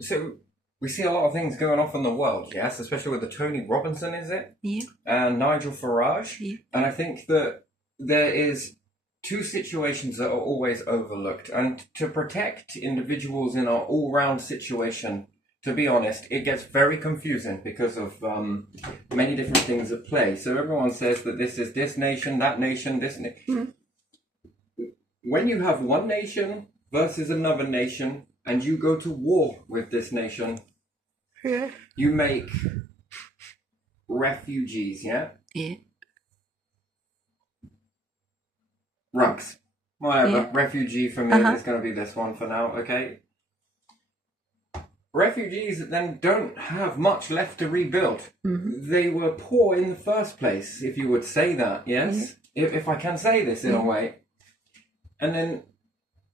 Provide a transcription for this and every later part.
So we see a lot of things going off in the world, yes, especially with the Tony Robinson, is it? Yeah. And Nigel Farage. Yeah. And I think that there is two situations that are always overlooked. And to protect individuals in our all-round situation, to be honest, it gets very confusing because of many different things at play. So everyone says that this is this nation, that nation, this nation. Mm. When you have one nation versus another nation, and you go to war with this nation, Yeah. you make refugees, yeah? Yeah. Rugs. Whatever. Yeah. Refugee for me is going to be this one for now, okay? Refugees then don't have much left to rebuild. Mm-hmm. They were poor in the first place, if you would say that, yes? If I can say this in a way. And then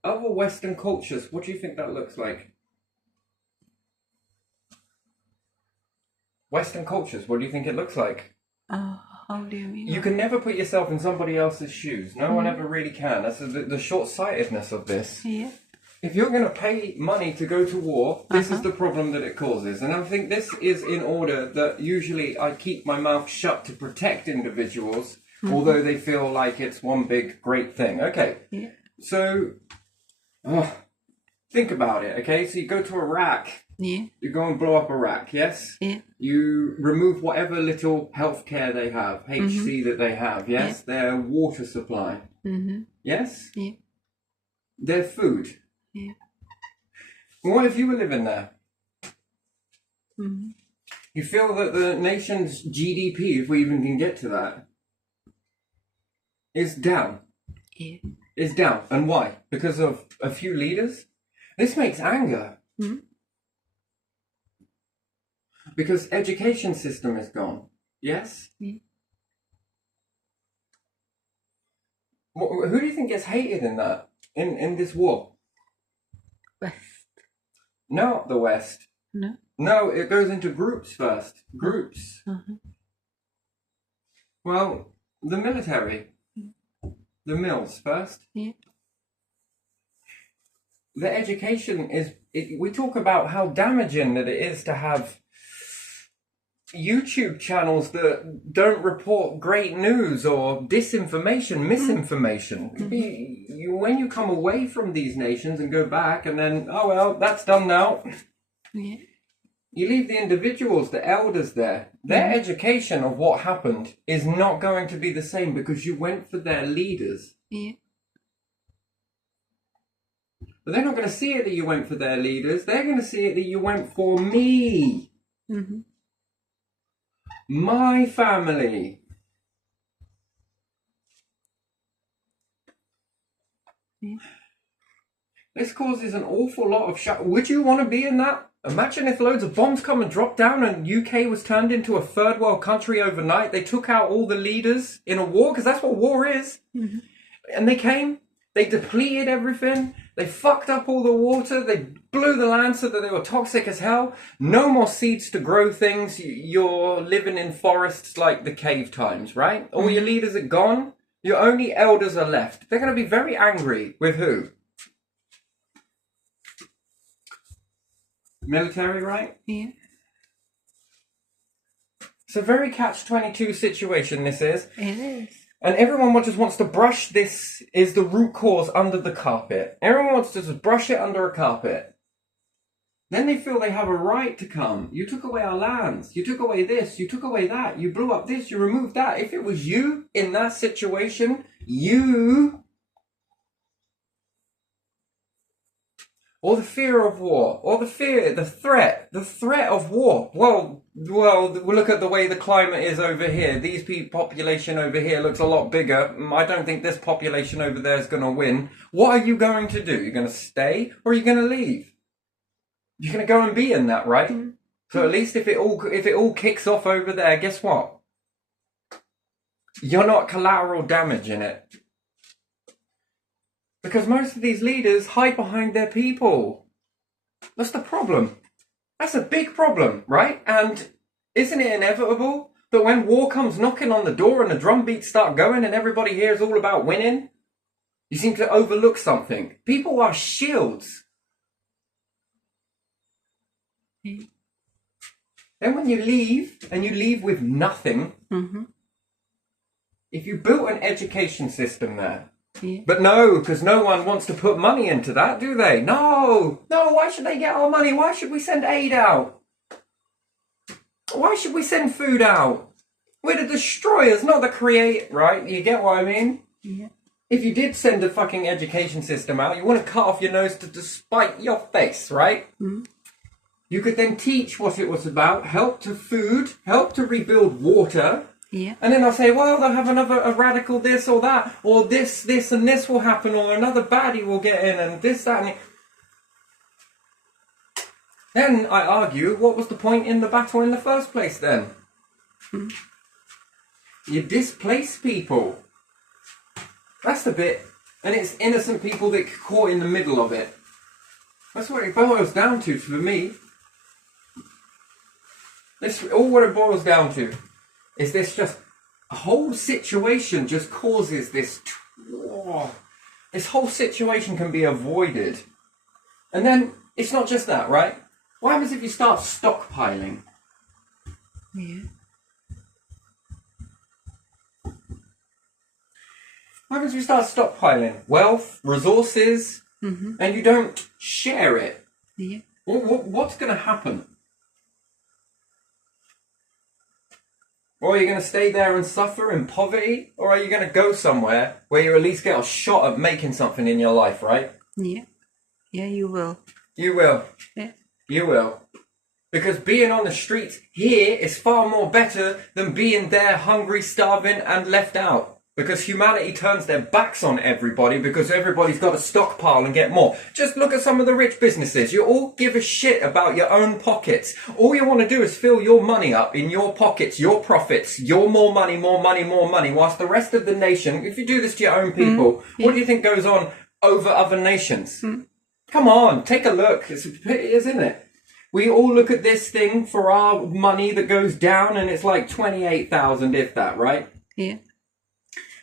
other Western cultures, what do you think that looks like? Western cultures, what do you think it looks like? How do you mean? You can never put yourself in somebody else's shoes. No one ever really can. That's the short-sightedness of this. Yeah. If you're going to pay money to go to war, this is the problem that it causes. And I think this is in order that usually I keep my mouth shut to protect individuals, although they feel like it's one big, great thing. Okay. Yeah. So, think about it, okay? So you go to Iraq. Yeah. You go and blow up Iraq, yes? Yeah. You remove whatever little healthcare they have, HC that they have, yes? Their water supply, yes? Yeah. Their food. Yeah. What if you were living there? Mm-hmm. You feel that the nation's GDP, if we even can get to that, is down. Yeah. Is down. And why? Because of a few leaders? This makes anger. Mm-hmm. Because education system is gone. Yes? Yeah. Who do you think gets hated in that? In this war? West. Not the West. No. No, it goes into groups first. Groups. Well, the military. The mills first. Yeah. The education is... we talk about how damaging that it is to have YouTube channels that don't report great news or disinformation, misinformation. When you come away from these nations and go back and then, oh well, that's done now. Yeah. You leave the individuals, the elders there. Their education of what happened is not going to be the same because you went for their leaders. Yeah. But they're not going to see it that you went for their leaders. They're going to see it that you went for me. Mm-hmm. My family. Yeah. This causes an awful lot of shock. Would you want to be in that? Imagine if loads of bombs come and drop down and UK was turned into a third world country overnight. They took out all the leaders in a war, because that's what war is. Mm-hmm. And they came, they depleted everything. They fucked up all the water. They blew the land so that they were toxic as hell. No more seeds to grow things. You're living in forests like the cave times, right? All your leaders are gone. Your only elders are left. They're going to be very angry with who? Military, right? Yeah. It's a very catch-22 situation, this is. It is. And everyone just wants to brush this is the root cause under the carpet. Everyone wants to just brush it under a carpet. Then they feel they have a right to come. You took away our lands. You took away this. You took away that. You blew up this. You removed that. If it was you in that situation, you... Or the fear of war, or the threat of war. Well, look at the way the climate is over here. These population over here looks a lot bigger. I don't think this population over there is going to win. What are you going to do? You're going to stay, or are you going to leave? You're going to go and be in that, right? Mm-hmm. So at least if it all kicks off over there, guess what? You're not collateral damage in it. Because most of these leaders hide behind their people. That's the problem. That's a big problem, right? And isn't it inevitable that when war comes knocking on the door and the drum beats start going and everybody here is all about winning, you seem to overlook something. People are shields. Yeah. Then when you leave, and you leave with nothing, Mm-hmm. if you built an education system there, Yeah. but no, because no one wants to put money into that, do they? No, why should they get our money? Why should we send aid out? Why should we send food out? We're the destroyers, not the creators, right? You get what I mean? Yeah. If you did send a fucking education system out, you want to cut off your nose to spite your face, right? Mm-hmm. You could then teach what it was about, help to food, help to rebuild water. Yeah. And then I'll say, well, they'll have a radical this or that, or this and this will happen, or another baddie will get in, and this, that, and it. Then I argue, what was the point in the battle in the first place then? Mm-hmm. You displace people. That's the bit, and it's innocent people that get caught in the middle of it. That's what it boils down to for me. This all what it boils down to is this just a whole situation just causes this. This whole situation can be avoided, and then it's not just that, right? What happens if you start stockpiling? Yeah. What happens if you start stockpiling wealth, resources, Mm-hmm. and you don't share it? Yeah. What's going to happen? Or are you going to stay there and suffer in poverty? Or are you going to go somewhere where you at least get a shot of making something in your life, right? Yeah. Yeah, you will. You will. Yeah. You will. Because being on the streets here is far more better than being there hungry, starving, and left out. Because humanity turns their backs on everybody because everybody's got to stockpile and get more. Just look at some of the rich businesses. You all give a shit about your own pockets. All you want to do is fill your money up in your pockets, your profits, your more money, whilst the rest of the nation, if you do this to your own people, Yeah. what do you think goes on over other nations? Come on, take a look. It is, isn't it? We all look at this thing for our money that goes down and it's like 28,000 if that, right? Yeah.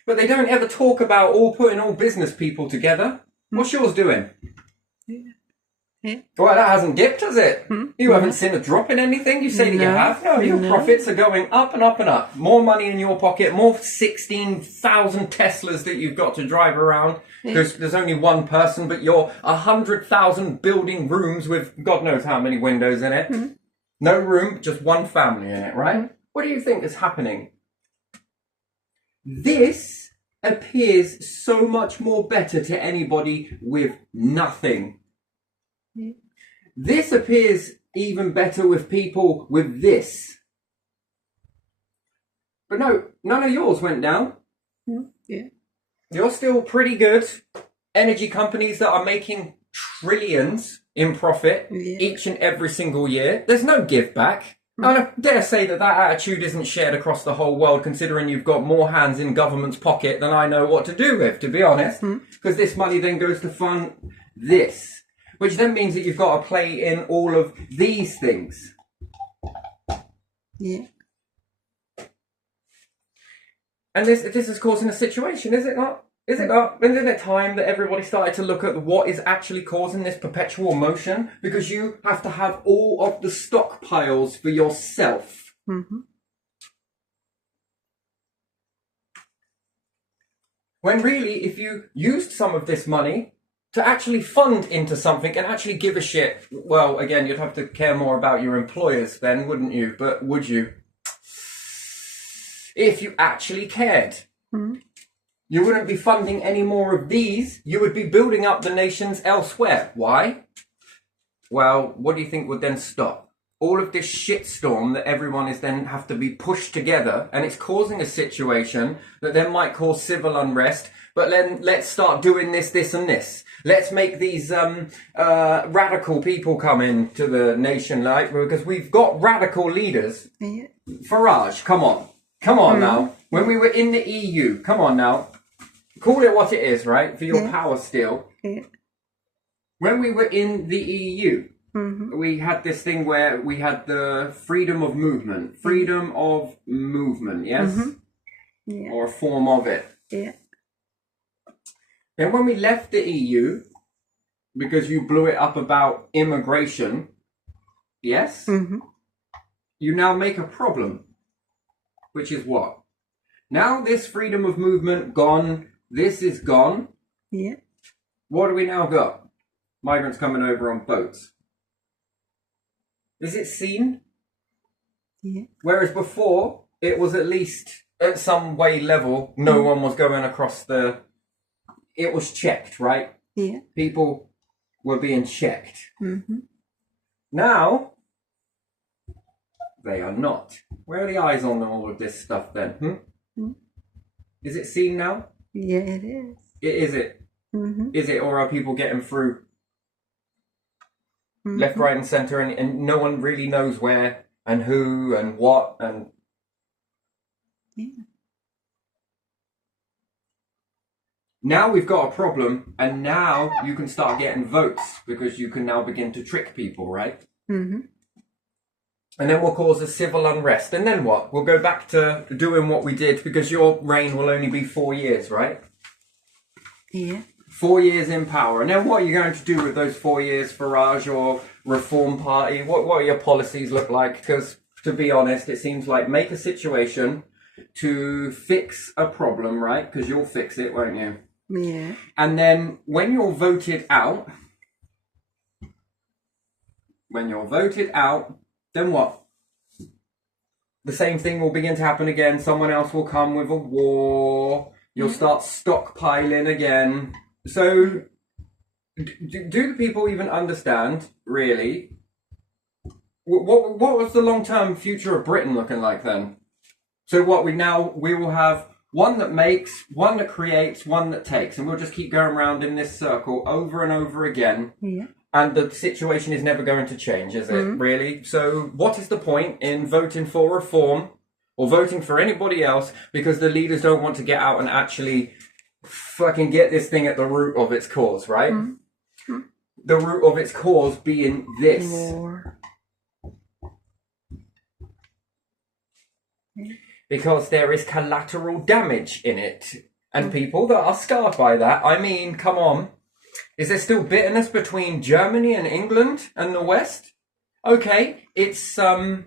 But they don't ever talk about putting all business people together. What's yours doing? Yeah. Yeah. Well, that hasn't dipped, has it? Hmm? You haven't seen a drop in anything. You say that you No. have. No, your No. profits are going up and up and up. More money in your pocket, more 16,000 Teslas that you've got to drive around. Because there's only one person, but you're 100,000 building rooms with God knows how many windows in it. No room, just one family in it, right? What do you think is happening? This appears so much more better to anybody with nothing. Yeah. This appears even better with people with this. But no, none of yours went down. Yeah. You're still pretty good. Energy companies that are making trillions in profit each and every single year. There's no give back. I dare say that attitude isn't shared across the whole world, considering you've got more hands in government's pocket than I know what to do with, to be honest. Because this money then goes to fund this, which then means that you've got to play in all of these things. Yeah. And this is causing a situation, is it not? Is it not? Isn't it time that everybody started to look at what is actually causing this perpetual motion? Because you have to have all of the stockpiles for yourself. Mm-hmm. When really, if you used some of this money to actually fund into something and actually give a shit, well, again, you'd have to care more about your employers then, wouldn't you? But would you? If you actually cared. You wouldn't be funding any more of these. You would be building up the nations elsewhere. Why? Well, what do you think would then stop? All of this shitstorm that everyone is then have to be pushed together, and it's causing a situation that then might cause civil unrest. But then let's start doing this, and this. Let's make these radical people come into the nation, like, because we've got radical leaders. Yeah. Farage, come on now. When we were in the EU, come on now. Call it what it is, right? For your power still. Yeah. When we were in the EU, we had this thing where we had the freedom of movement. Freedom of movement, yes? Yeah. Or a form of it. Yeah. Then when we left the EU, because you blew it up about immigration, Yes? Mm-hmm. You now make a problem, which is what? Now this freedom of movement gone, this is gone. Yeah. What do we now got? Migrants coming over on boats. Is it seen? Yeah. Whereas before, it was at least at some way level, no one was going across the... It was checked, right? Yeah. People were being checked. Mm-hmm. Now, they are not. Where are the eyes on all of this stuff then? Is it seen now? Yeah, it is. Is it? Mm-hmm. Is it, or are people getting through left, right, and centre, and no one really knows where and who and what and... Yeah. Now we've got a problem, and now you can start getting votes because you can now begin to trick people, right? Mm-hmm. And then we'll cause a civil unrest. And then what? We'll go back to doing what we did because your reign will only be 4 years, right? Yeah. 4 years in power. And then what are you going to do with those 4 years, Farage or Reform Party? What are your policies look like? Because, to be honest, it seems like make a situation to fix a problem, right? Because you'll fix it, won't you? Yeah. And then when you're voted out, then what? The same thing will begin to happen again. Someone else will come with a war. You'll start stockpiling again. So, do the people even understand, really? What was the long-term future of Britain looking like then? So what we will have one that makes, one that creates, one that takes, and we'll just keep going around in this circle over and over again. Yeah. And the situation is never going to change, is it, really? So what is the point in voting for reform or voting for anybody else because the leaders don't want to get out and actually fucking get this thing at the root of its cause, right? The root of its cause being this. War. Because there is collateral damage in it. And people that are scarred by that, I mean, come on. Is there still bitterness between Germany and England and the West? Okay, it's a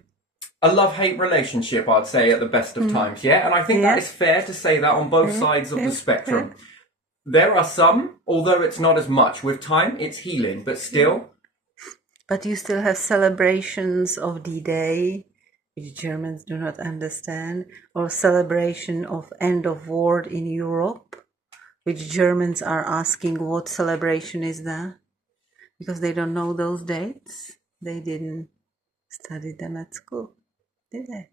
love-hate relationship, I'd say, at the best of times, yeah? And I think that is fair to say that on both sides of the spectrum. There are some, although it's not as much. With time, it's healing, but still... But you still have celebrations of D-Day, which Germans do not understand, or celebration of end of war in Europe, which Germans are asking what celebration is that, because they don't know those dates. They didn't study them at school, did they?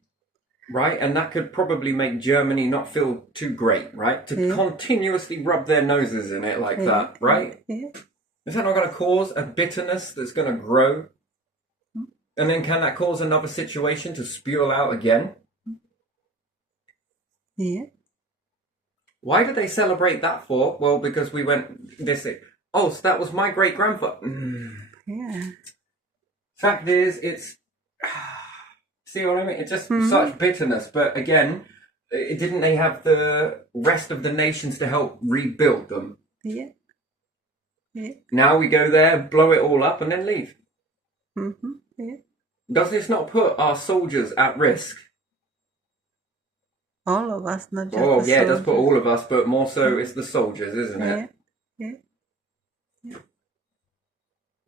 Right, and that could probably make Germany not feel too great, right? To continuously rub their noses in it like that, right? Yeah. Is that not going to cause a bitterness that's going to grow? And then can that cause another situation to spew out again? Yeah. Why did they celebrate that for? Well, because we went this... Oh, so that was my great-grandfather. Yeah. Fact is, it's... See what I mean? It's just such bitterness. But again, didn't they have the rest of the nations to help rebuild them? Yeah. Yeah. Now we go there, blow it all up, and then leave. Yeah. Does this not put our soldiers at risk? All of us, not just Oh, the yeah, it does put soldiers. all of us, but more so it's the soldiers, isn't it? Yeah.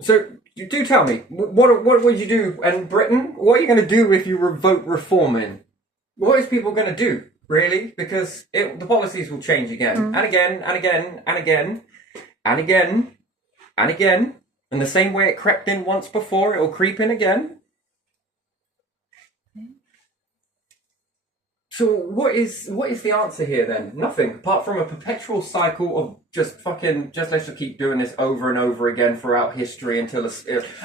So, you do tell me, what would you do in Britain? What are you going to do if you vote reform in? What is people going to do, really? Because the policies will change again, and again, and again, and again, and again, and again. And the same way it crept in once before, it will creep in again. So what is the answer here then? Nothing, apart from a perpetual cycle of just let's just keep doing this over and over again throughout history until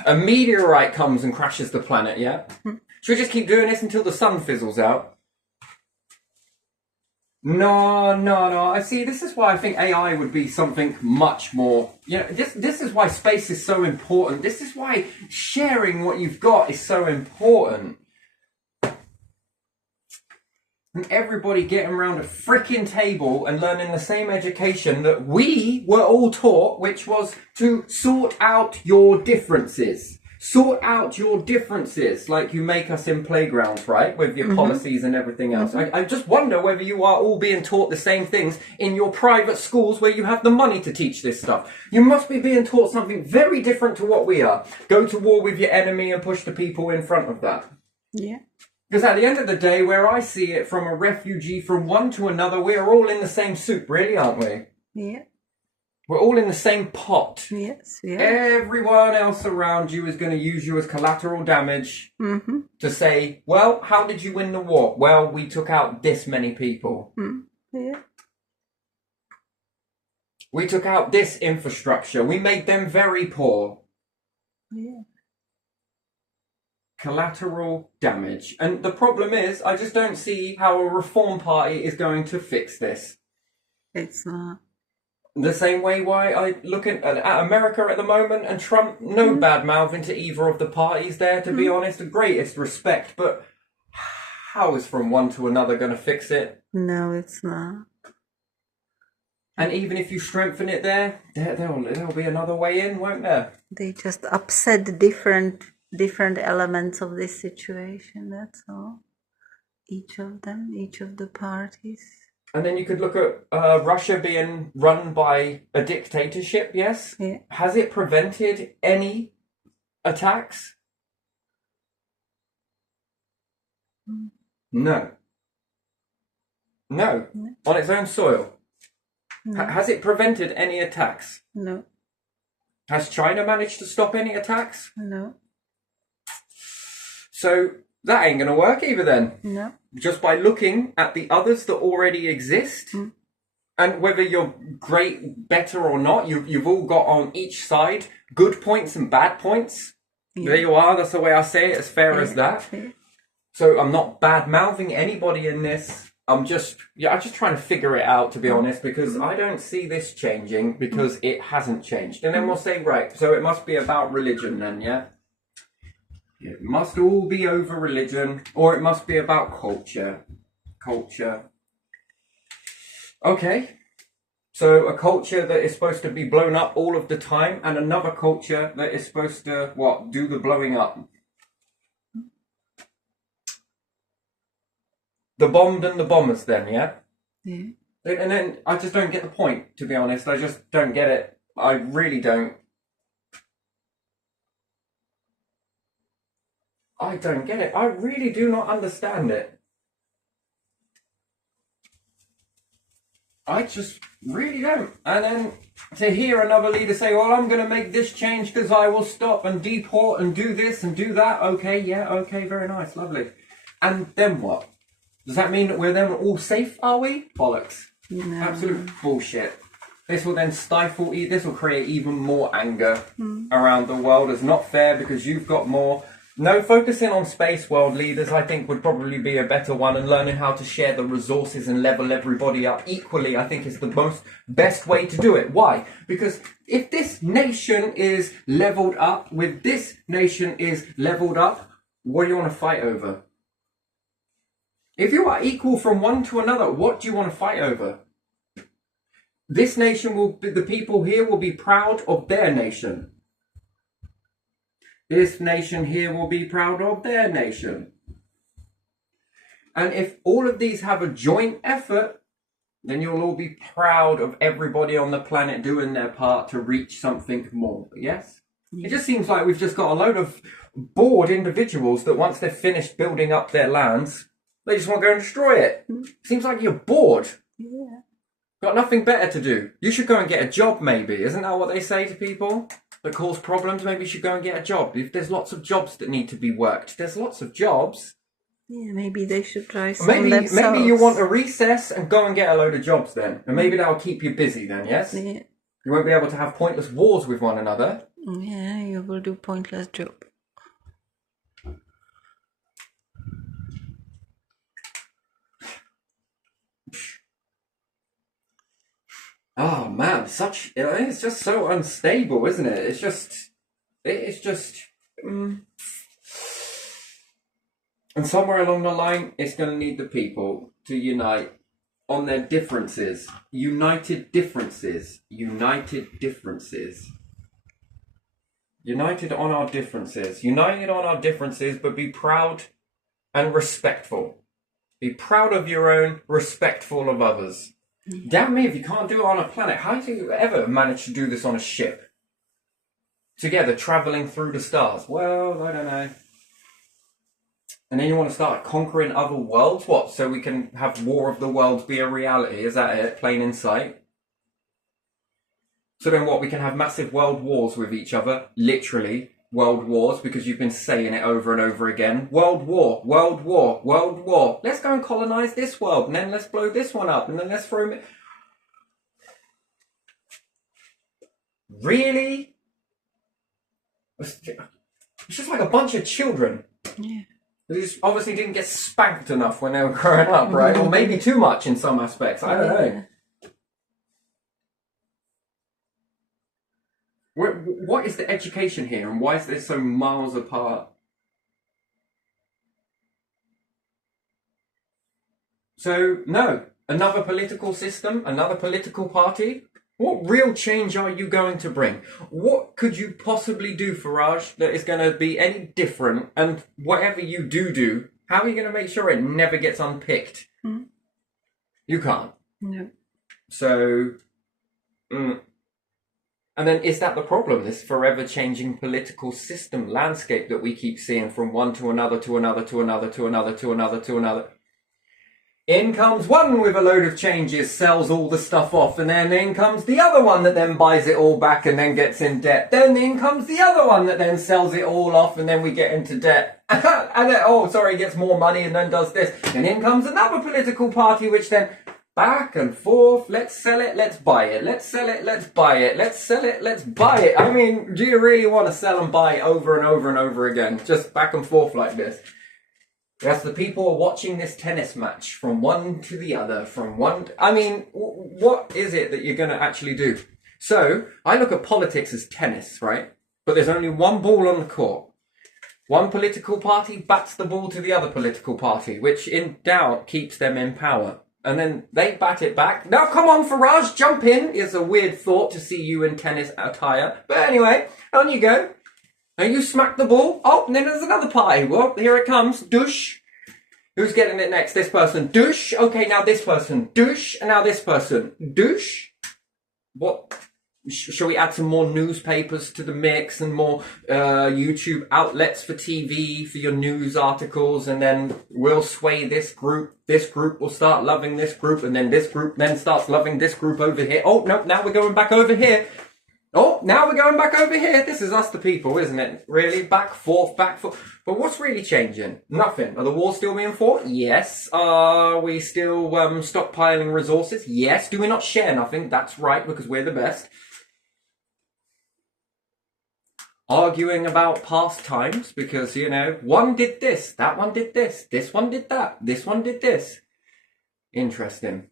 a meteorite comes and crashes the planet, yeah? Should we just keep doing this until the sun fizzles out? No. I see, this is why I think AI would be something much more... You know, this is why space is so important. This is why sharing what you've got is so important. And everybody getting around a frickin' table and learning the same education that we were all taught, which was to sort out your differences. Sort out your differences like you make us in playgrounds, right? With your policies and everything else. I just wonder whether you are all being taught the same things in your private schools where you have the money to teach this stuff. You must be being taught something very different to what we are. Go to war with your enemy and push the people in front of that. Yeah. Because at the end of the day, where I see it from a refugee from one to another, we're all in the same soup, really, aren't we? Yeah. We're all in the same pot. Yes. Yeah. Everyone else around you is going to use you as collateral damage to say, well, how did you win the war? Well, we took out this many people. Yeah. We took out this infrastructure. We made them very poor. Yeah. Collateral damage. And the problem is, I just don't see how a reform party is going to fix this. It's not. The same way why I look at America at the moment and Trump, no bad mouthing to either of the parties there, to be honest, the greatest respect, but how is from one to another going to fix it? No, it's not. And even if you strengthen it there'll be another way in, won't there? They just upset different elements of this situation, that's all. Each of them, each of the parties. And then you could look at Russia being run by a dictatorship, yes? Yeah. Has it prevented any attacks? No. No. On its own soil. No. Has it prevented any attacks? No. Has China managed to stop any attacks? No. So that ain't going to work either then. No. Just by looking at the others that already exist, and whether you're great, better or not, you've all got on each side good points and bad points. Yeah. There you are. That's the way I say it, as fair as that. Yeah. So I'm not bad-mouthing anybody in this. I'm just trying to figure it out, to be honest, because I don't see this changing because it hasn't changed. And then we'll say, right, so it must be about religion then, yeah? It must all be over religion, or it must be about culture. Culture. Okay. So a culture that is supposed to be blown up all of the time, and another culture that is supposed to, what, do the blowing up. The bombed and the bombers then, yeah? Yeah. And then I just don't get the point, to be honest. I just don't get it. I really don't. I don't get it. I really do not understand it. I just really don't. And then to hear another leader say, well, I'm going to make this change because I will stop and deport and do this and do that. Okay, yeah, okay, very nice, lovely. And then what? Does that mean that we're then all safe, are we? Bollocks. No. Absolute bullshit. This will then stifle, this will create even more anger around the world. It's not fair because you've got more. No, focusing on space world leaders, I think, would probably be a better one, and learning how to share the resources and level everybody up equally, I think, is the best way to do it. Why? Because if this nation is leveled up, with this nation is leveled up, what do you want to fight over? If you are equal from one to another, what do you want to fight over? This nation will be, the people here will be proud of their nation. This nation here will be proud of their nation. And if all of these have a joint effort, then you'll all be proud of everybody on the planet doing their part to reach something more. Yes? It just seems like we've just got a load of bored individuals that once they've finished building up their lands, they just want to go and destroy it. Seems like you're bored. Yeah. Got nothing better to do. You should go and get a job, maybe. Isn't that what they say to people that cause problems? Maybe you should go and get a job. If there's lots of jobs that need to be worked. There's lots of jobs. Yeah, maybe they should try some Maybe you want a recess and go and get a load of jobs then. And maybe that'll keep you busy then, yes? Yeah. You won't be able to have pointless wars with one another. Yeah, you will do pointless job. Oh man, it's just so unstable, isn't it? It's just, and somewhere along the line, it's going to need the people to unite on their differences. United differences. United differences. United on our differences. United on our differences, but be proud and respectful. Be proud of your own, respectful of others. Damn me, if you can't do it on a planet, how do you ever manage to do this on a ship? Together, travelling through the stars. Well, I don't know. And then you want to start conquering other worlds? What, so we can have War of the Worlds be a reality? Is that it? Plain in sight? So then what, we can have massive world wars with each other? Literally, world wars, because you've been saying it over and over again. World war, world war, world war. Let's go and colonise this world, and then let's blow this one up, and then let's throw it. Really? It's just like a bunch of children. Yeah. They just obviously didn't get spanked enough when they were growing up, right? Or maybe too much in some aspects. I don't know. What is the education here, and why is this so miles apart? So, no. Another political system? Another political party? What real change are you going to bring? What could you possibly do, Farage, that is going to be any different? And whatever you do, how are you going to make sure it never gets unpicked? Mm. You can't. No. So, and then is that the problem? This forever changing political system landscape that we keep seeing from one to another, to another, to another, to another, to another, to another. In comes one with a load of changes, sells all the stuff off, and then in comes the other one that then buys it all back and then gets in debt. Then in comes the other one that then sells it all off and then we get into debt. And then, gets more money and then does this. And in comes another political party which then back and forth, let's sell it, let's buy it, let's sell it, let's buy it, let's sell it, let's buy it. I mean, do you really want to sell and buy over and over and over again? Just back and forth like this. Yes, the people are watching this tennis match from one to the other, I mean, what is it that you're going to actually do? So, I look at politics as tennis, right? But there's only one ball on the court. One political party bats the ball to the other political party, which in doubt keeps them in power. And then they bat it back. Now come on, Farage, jump in. It's a weird thought to see you in tennis attire. But anyway, on you go. And you smack the ball. Oh, and then there's another party. Well, here it comes. Douche. Who's getting it next? This person. Douche. Okay, now this person. Douche. And now this person. Douche. What? Shall we add some more newspapers to the mix and more YouTube outlets for TV, for your news articles, and then we'll sway this group will start loving this group, and then this group then starts loving this group over here. Oh, no, now we're going back over here. Oh, now we're going back over here. This is us the people, isn't it? Really? Back, forth, back, forth. But what's really changing? Nothing. Are the wars still being fought? Yes. Are we still stockpiling resources? Yes. Do we not share nothing? That's right, because we're the best. Arguing about past times because, you know, one did this, that one did this one did that, this one did this. Interesting.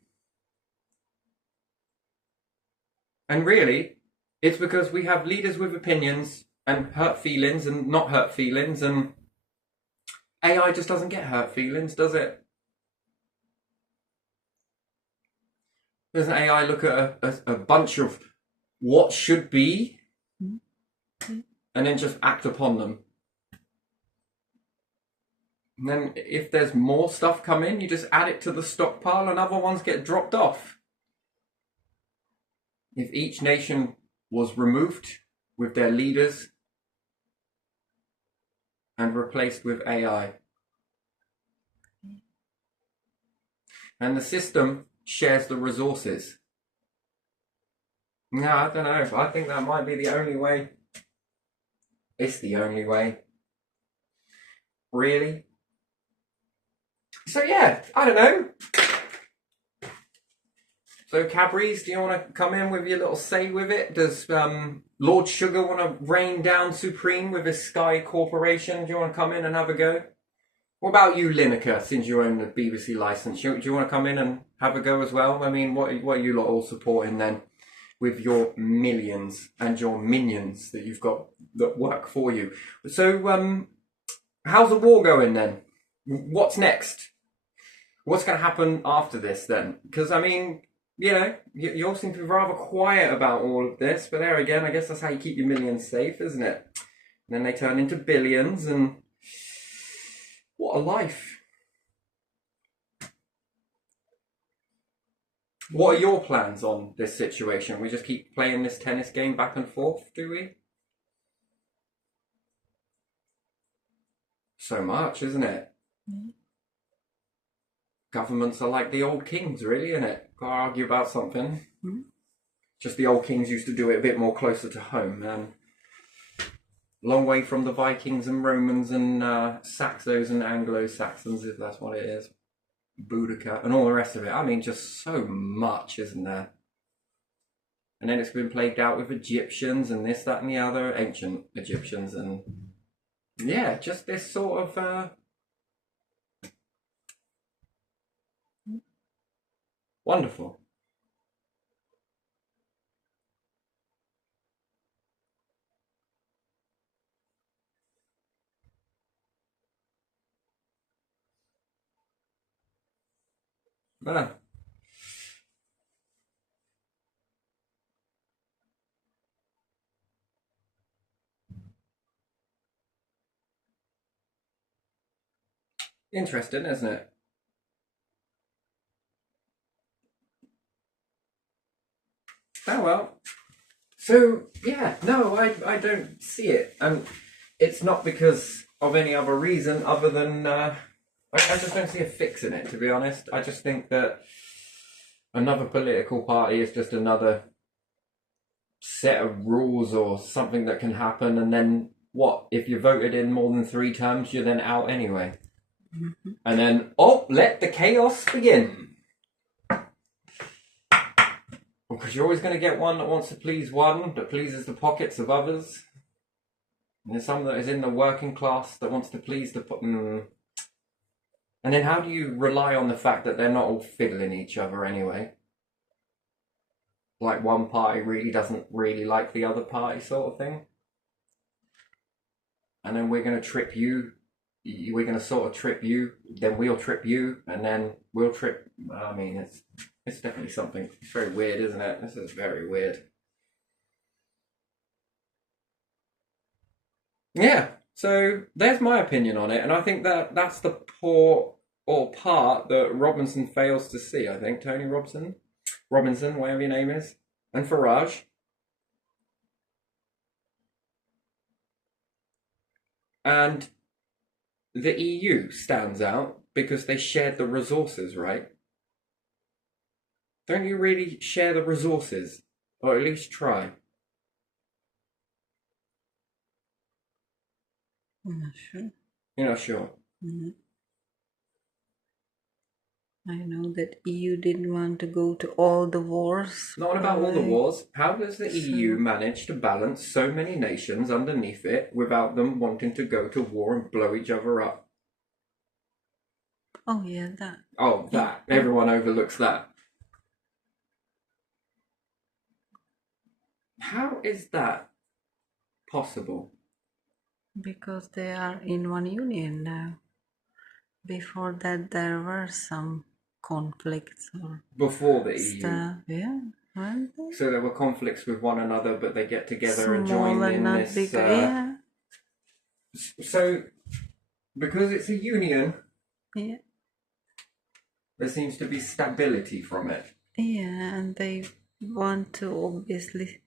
And really, it's because we have leaders with opinions and hurt feelings and not hurt feelings, and AI just doesn't get hurt feelings, does it? Doesn't AI look at a bunch of what should be and then just act upon them? And then if there's more stuff coming, you just add it to the stockpile and other ones get dropped off. If each nation was removed with their leaders and replaced with AI. And the system shares the resources. No, I don't know. I think that might be the only way. It's the only way. Really? So yeah, I don't know. So Cadbury's, do you want to come in with your little say with it? Does Lord Sugar want to reign down supreme with his Sky Corporation? Do you want to come in and have a go? What about you, Lineker, since you own the BBC licence? Do you want to come in and have a go as well? I mean, what are you lot all supporting then? With your millions and your minions that you've got that work for you. So, how's the war going then? What's next? What's going to happen after this then? Because, I mean, you know, you all seem to be rather quiet about all of this, but there again, I guess that's how you keep your millions safe, isn't it? then they turn into billions, and what a life. What are your plans on this situation? We just keep playing this tennis game back and forth, do we? So much, isn't it? Governments are like the old kings, really, isn't it? Gotta argue about something. Just the old kings used to do it a bit more closer to home, and long way from the Vikings and Romans and Saxons and Anglo-Saxons, if that's what it is. Boudica and all the rest of it. I mean, just so much, isn't there? And then it's been plagued out with Egyptians and this, that, and the other, ancient Egyptians, and yeah, just this sort of wonderful. Ah. Interesting, isn't it? Oh well. So yeah, no, I don't see it, and it's not because of any other reason other than I just don't see a fix in it. To be honest, I just think that another political party is just another set of rules or something that can happen, and then what if you voted in more than 3 terms, you're then out anyway, and then let the chaos begin. Because you're always going to get one that wants to please one, that pleases the pockets of others. And there's some that is in the working class that wants to please the... And then how do you rely on the fact that they're not all fiddling each other anyway? Like one party really doesn't really like the other party sort of thing. And then we're going to trip you. We're going to sort of trip you. Then we'll trip you. And then we'll trip... I mean, it's definitely something. It's very weird, isn't it? This is very weird. Yeah, so there's my opinion on it, and I think that that's the part that Robinson fails to see. I think Tony Robinson, whatever your name is, and Farage, and the EU stands out because they shared the resources, right? Don't you really share the resources, or at least try? I'm not sure. You're not sure. I know that EU didn't want to go to all the wars. Not about all the wars. How does the EU manage to balance so many nations underneath it without them wanting to go to war and blow each other up? Oh yeah, that. Oh, that. Yeah. Everyone overlooks that. How is that possible? Because they are in one union now. Before that, there were some conflicts or before the stuff. EU. Yeah. So there were conflicts with one another, but they get together Small and join and in not this. Big, yeah. So, because it's a union, yeah, there seems to be stability from it. Yeah, and they want to obviously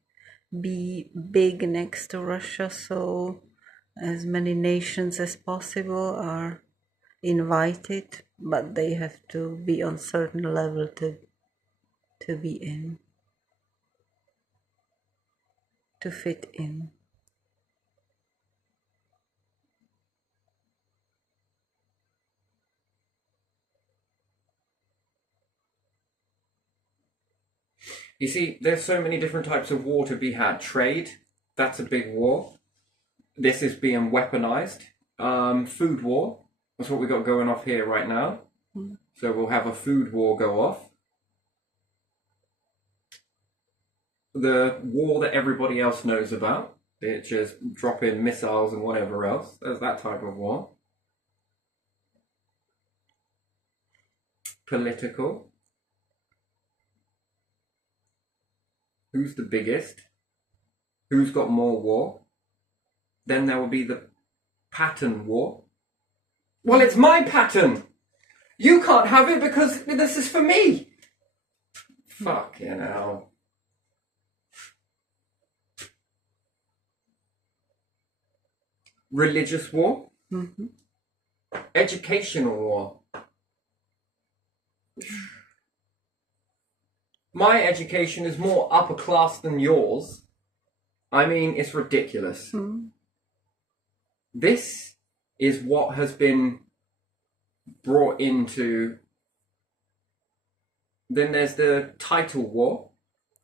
be big next to Russia, so as many nations as possible are invited, but they have to be on certain level to be in, to fit in. You see, there's so many different types of war to be had. Trade, that's a big war. This is being weaponized. Food war, that's what we got going off here right now. So we'll have a food war go off. The war that everybody else knows about, which is dropping missiles and whatever else. There's that type of war. Political. Who's the biggest? Who's got more war? Then there will be the pattern war. Well, it's my pattern. You can't have it because this is for me. Fucking hell. Religious war. Mm-hmm. Educational war. My education is more upper class than yours. I mean, it's ridiculous. Mm-hmm. This is what has been brought into. Then there's the title war.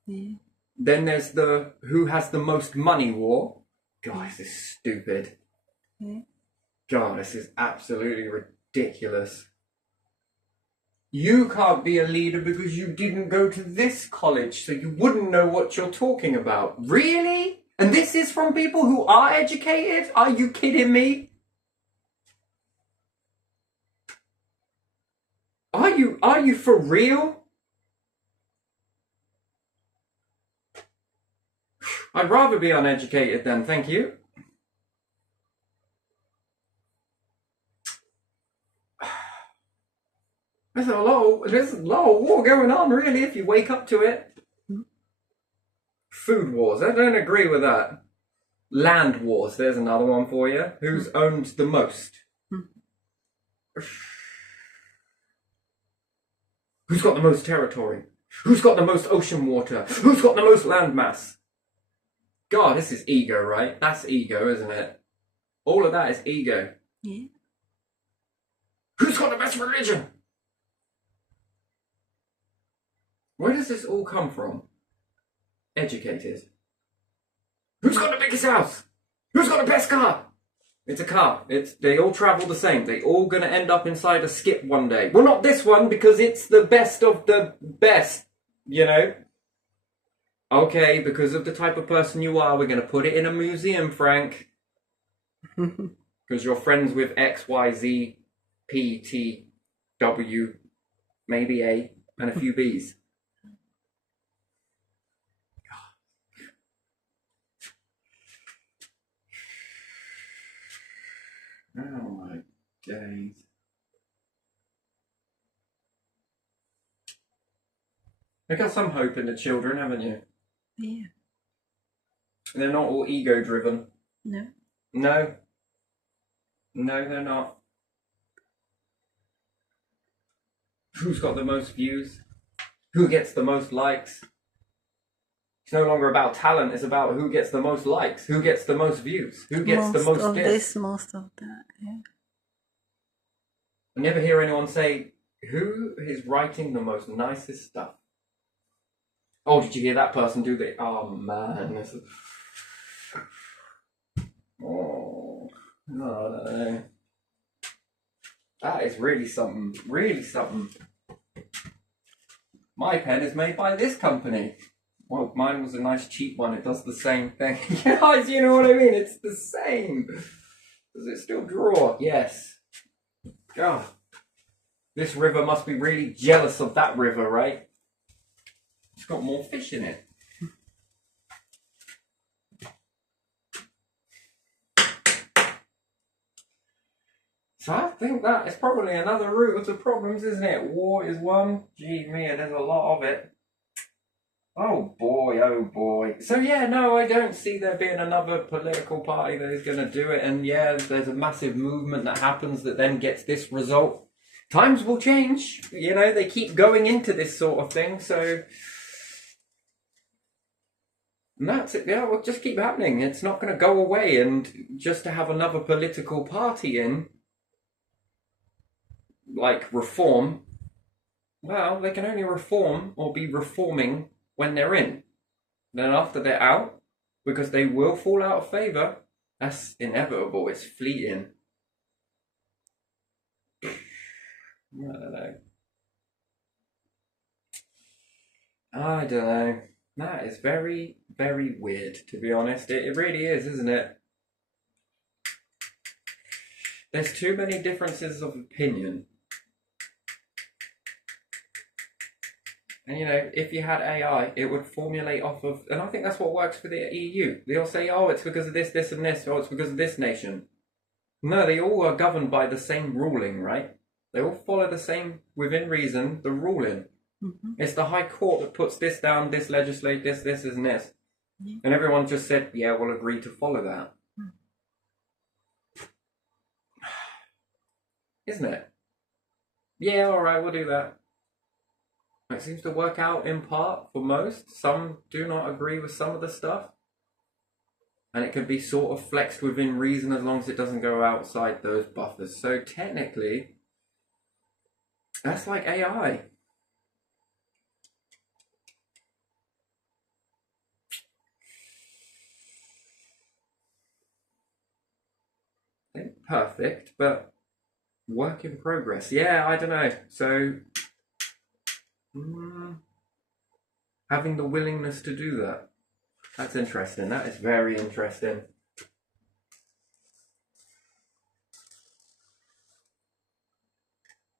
Yeah. Then there's the who has the most money war. God, this is stupid. Yeah. God, this is absolutely ridiculous. You can't be a leader because you didn't go to this college, so you wouldn't know what you're talking about. Really? And this is from people who are educated? Are you kidding me? Are you for real? I'd rather be uneducated then, thank you. There's a lot of war going on, really, if you wake up to it. Food wars, I don't agree with that. Land wars, there's another one for you. Who's owned the most? Who's got the most territory? Who's got the most ocean water? Who's got the most land mass? God, this is ego, right? That's ego, isn't it? All of that is ego. Yeah. Who's got the best religion? Where does this all come from? Educated. Who's got the biggest house? Who's got the best car? It's a car. They all travel the same. They all gonna end up inside a skip one day. Well, not this one because it's the best of the best, you know? Okay, because of the type of person you are, we're gonna put it in a museum, Frank. Because you're friends with X, Y, Z, P, T, W, maybe A, and a few B's. Oh my days. You got some hope in the children, haven't you? Yeah. They're not all ego driven. No. No. No, they're not. Who's got the most views? Who gets the most likes? It's no longer about talent, it's about who gets the most likes, who gets the most views, who gets the most of this. Most of that, yeah. I never hear anyone say, who is writing the most nicest stuff? Oh, did you hear that person do the... Oh, man. This is... Oh, no. That is really something. Really something. My pen is made by this company. Well, mine was a nice cheap one. It does the same thing. Guys, you know what I mean? It's the same. Does it still draw? Yes. God. This river must be really jealous of that river, right? It's got more fish in it. So I think that is probably another root of the problems, isn't it? War is one. Gee, Mia, there's a lot of it. Oh boy, oh boy. So yeah, no, I don't see there being another political party that is going to do it. And yeah, there's a massive movement that happens that then gets this result. Times will change. You know, they keep going into this sort of thing. So... And that's it. Yeah, will just keep happening. It's not going to go away. And just to have another political party in, like reform, well, they can only reform or be reforming when they're in. Then after they're out, because they will fall out of favour, that's inevitable. It's fleeting. I don't know. That is very, very weird, to be honest. It really is, isn't it? There's too many differences of opinion. And you know, if you had AI, it would formulate off of, and I think that's what works for the EU. They'll say, oh, it's because of this, this, and this, or it's because of this nation. No, they all are governed by the same ruling, right? They all follow the same, within reason, the ruling. It's the High Court that puts this down, this legislate, this, and this. And everyone just said, yeah, we'll agree to follow that. Isn't it? Yeah, alright, we'll do that. It seems to work out in part for most. Some do not agree with some of the stuff. And it can be sort of flexed within reason as long as it doesn't go outside those buffers. So technically, that's like AI. Perfect, but work in progress. Yeah, I don't know. So, having the willingness to do that. That's interesting. That is very interesting.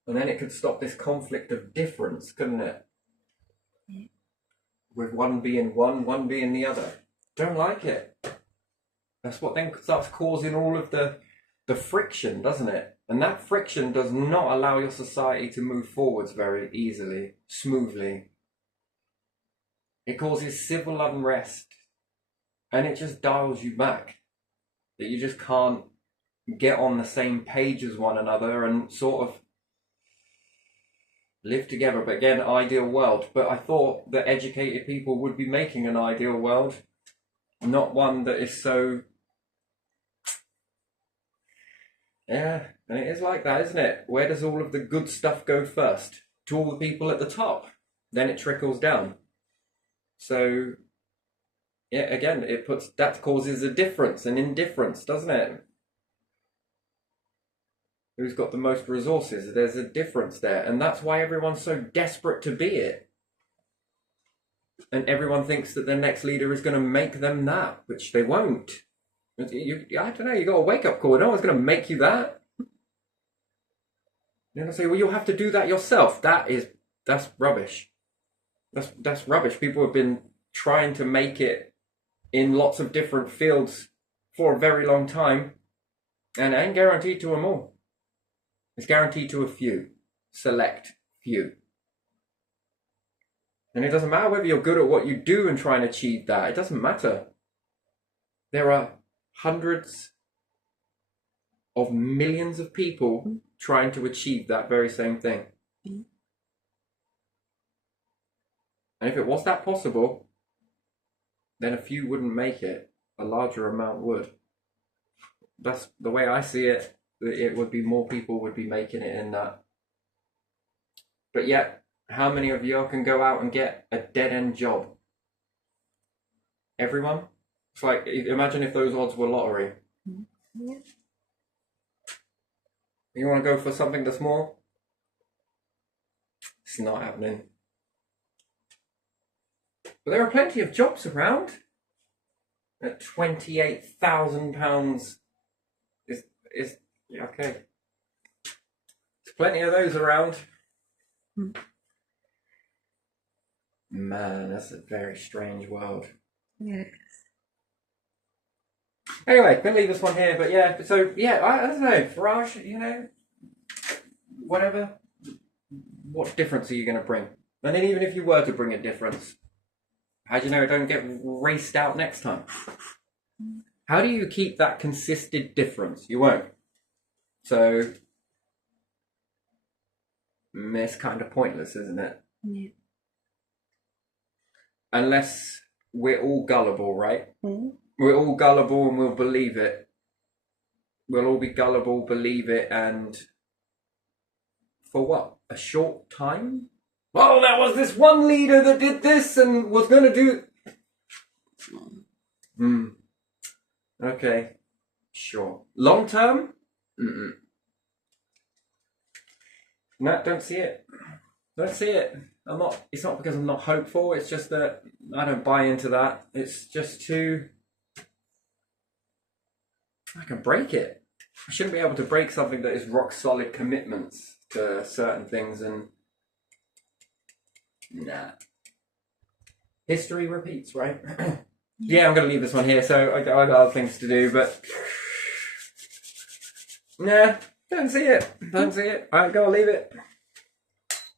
And then it could stop this conflict of difference, couldn't it? With one being one being the other. Don't like it. That's what then starts causing all of the friction, doesn't it? And that friction does not allow your society to move forwards very easily, smoothly. It causes civil unrest. And it just dials you back. That you just can't get on the same page as one another and sort of live together. But again, ideal world. But I thought that educated people would be making an ideal world. Not one that is so... Yeah, and it is like that, isn't it? Where does all of the good stuff go first? To all the people at the top. Then it trickles down. So... yeah, again, that causes a difference, an indifference, doesn't it? Who's got the most resources? There's a difference there, and that's why everyone's so desperate to be it. And everyone thinks that the next leader is going to make them that, which they won't. I don't know, you got a wake-up call. No one's going to make you that. You're going to say, well, you'll have to do that yourself. That's rubbish. That's rubbish. People have been trying to make it in lots of different fields for a very long time, and it ain't guaranteed to them all. It's guaranteed to a few, select few. And it doesn't matter whether you're good at what you do and try and achieve that. It doesn't matter. There are hundreds of millions of people trying to achieve that very same thing. And if it was that possible, then a few wouldn't make it. A larger amount would. That's the way I see it. It would be more people would be making it in that. But yet, how many of you can go out and get a dead-end job? Everyone? It's like, imagine if those odds were lottery. Yeah. You want to go for something that's more? It's not happening. But there are plenty of jobs around. At £28,000 is okay. There's plenty of those around. Man, that's a very strange world. Yes. Anyway, we'll leave this one here. But yeah, so yeah, I don't know, Farage, you know, whatever. What difference are you going to bring? And then even if you were to bring a difference, how do you know it don't get raced out next time? How do you keep that consistent difference? You won't. So, it's kind of pointless, isn't it? Yeah. Unless we're all gullible, right? We're all gullible and we'll believe it. We'll all be gullible, believe it, and for what? A short time? Well, there was this one leader that did this and was going to do... Okay. Sure. Long term? No, don't see it. Don't see it. It's not because I'm not hopeful, it's just that I don't buy into that. It's just too... I can break it. I shouldn't be able to break something that is rock solid commitments to certain things, and Nah. History repeats, right? Yeah, I'm going to leave this one here, so I got other things to do, but... Nah, don't see it. Don't see it. Alright, go, leave it.